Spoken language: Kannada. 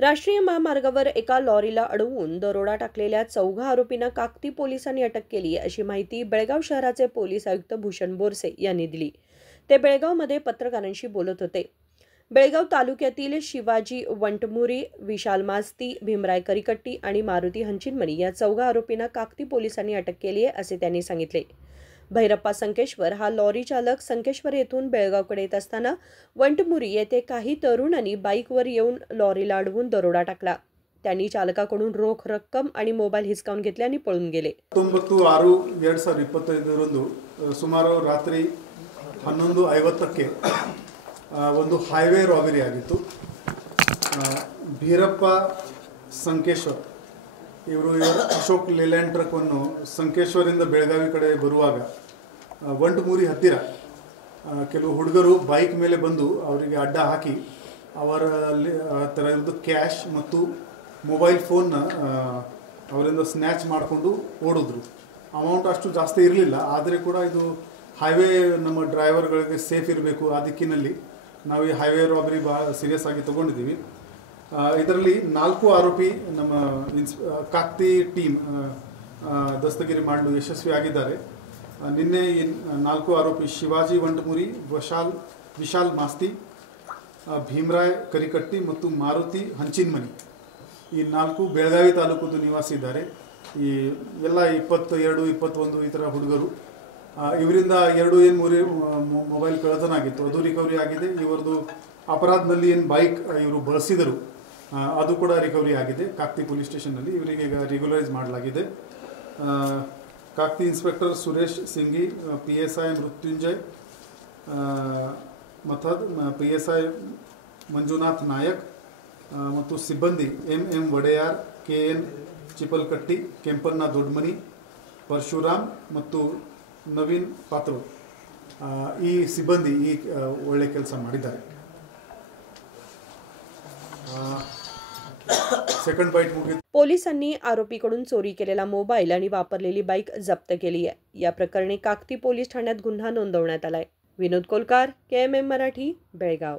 राष्ट्रीय महामार्गावर एका लॉरीला अडवून दरोडा टाकलेल्या 14 आरोपींना काकती पोलिसांनी अटक केली, अशी माहिती बेळगाव शहराचे पोलीस आयुक्त भूषण बोरसे यांनी दिली। ते बेळगावमध्ये पत्रकारांशी बोलत होते। बेळगाव तालुक्यातील शिवाजी वंटमुरी, विशाल मास्ती, भीमराय करिकट्टी आणि मारुती हंचिनमणी या 14 आरोपींना काकती पोलिसांनी अटक केली आहे, असे त्यांनी सांगितले। भैरप्पा संकेश्वर हा लॉरी चालक संकेश्वर येथून बेळगावकडे येत असताना वंटमुरी येथे काही तरुणांनी बाईकवर येऊन लॉरीला अडवून दरोडा टाकला। त्यांनी चालकाकडून रोख रक्कम आणि मोबाईल हिसकावून घेतले आणि पळून गेले। 19/6/2021 ಸುಮಾರು ರಾತ್ರಿ 11:50ಕ್ಕೆ ಒಂದು ಹೈವೇ ರಾಬರಿ ಆಗಿತ್ತು। ಭೀರಪ್ಪ ಸಂಕೇಶ್ವರ್ ಇವರು ಅಶೋಕ್ ಲೇಲ್ಯಾಂಡ್ ಟ್ರಕ್ ಅನ್ನು ಸಂಕೇಶ್ವರಿಂದ ಬೆಳಗಾವಿ ಕಡೆ ಬರುವಾಗ ವಂಟಮೂರಿ ಹತ್ತಿರ ಕೆಲವು ಹುಡುಗರು ಬೈಕ್ ಮೇಲೆ ಬಂದು ಅವರಿಗೆ ಅಡ್ಡ ಹಾಕಿ ಅವರಲ್ಲಿ ತರ ಇರೋದು ಕ್ಯಾಶ್ ಮತ್ತು ಮೊಬೈಲ್ ಫೋನ್ ಅವರಿಂದ ಸ್ನ್ಯಾಚ್ ಮಾಡಿಕೊಂಡು ಓಡಿದ್ರು। ಅಮೌಂಟ್ ಅಷ್ಟು ಜಾಸ್ತಿ ಇರಲಿಲ್ಲ, ಆದರೆ ಕೂಡ ಇದು ಹೈವೇ ನಮ್ಮ ಡ್ರೈವರ್ಗಳಿಗೆ ಸೇಫ್ ಇರಬೇಕು, ಆ ದಿಕ್ಕಿನಲ್ಲಿ ನಾವು ಈ ಹೈವೇ ರಾಬರಿ ಭಾಳ ಸೀರಿಯಸ್ ಆಗಿ ತಗೊಂಡಿದ್ದೀವಿ। ಇದರಲ್ಲಿ 4 ಆರೋಪಿ ನಮ್ಮ ಕಾಕ್ತಿ ಟೀಮ್ ದಸ್ತಗಿರಿ ಮಾಡಲು ಯಶಸ್ವಿಯಾಗಿದ್ದಾರೆ। ನಿನ್ನೆ 4 ಆರೋಪಿ ಶಿವಾಜಿ ವಂಟಮುರಿ, ವಿಶಾಲ್ ಮಾಸ್ತಿ, ಭೀಮರಾಯ್ ಕರಿಕಟ್ಟಿ ಮತ್ತು ಮಾರುತಿ ಹಂಚಿನಮನಿ ಈ 4 ಬೆಳಗಾವಿ ತಾಲೂಕದ ನಿವಾಸಿ ಇದ್ದಾರೆ। ಈ ಎಲ್ಲ 22, 21 ಈ ಥರ ಹುಡುಗರು। ಇವರಿಂದ 2-3 ಮೊಬೈಲ್ ಕಳ್ಳತನ ಆಗಿತ್ತು, ಅದು ರಿಕವರಿ ಆಗಿದೆ। ಇವರದು ಅಪರಾಧದಲ್ಲಿ ಏನು ಬೈಕ್ ಇವರು ಬಳಸಿದರು ಅದು ಕೂಡ ರಿಕವರಿ ಆಗಿದೆ ಕಾಕ್ತಿ ಪೊಲೀಸ್ ಸ್ಟೇಷನ್ನಲ್ಲಿ। ಇವರಿಗೆ ಈಗ ರೆಗ್ಯುಲರೈಸ್ ಮಾಡಲಾಗಿದೆ। Kakati inspector Suresh Singi, PSI Mrityunjay Mathad, PSI Manjunath Nayak ಮತ್ತು ಸಿಬ್ಬಂದಿ MM ವಡೆಯಾರ್, KN ಚಿಪಲ್ಕಟ್ಟಿ, ಕೆಂಪಣ್ಣ ದೊಡ್ಡಮನಿ, ಪರಶುರಾಮ್ ಮತ್ತು ನವೀನ್ ಪಾತ್ರ ಈ ಸಿಬ್ಬಂದಿ ಈ ಒಳ್ಳೆ ಕೆಲಸ ಮಾಡಿದ್ದಾರೆ। सेकंड बाईट पोलिसांनी आरोपीकडून चोरी केलेला मोबाईल आणि वापरलेली बाईक जप्त केली आहे। या प्रकरणी काकती पोलीस ठाण्यात गुन्हा नोंदवण्यात आलाय। विनोद कोलकार, KMM मराठी, बेळगाव।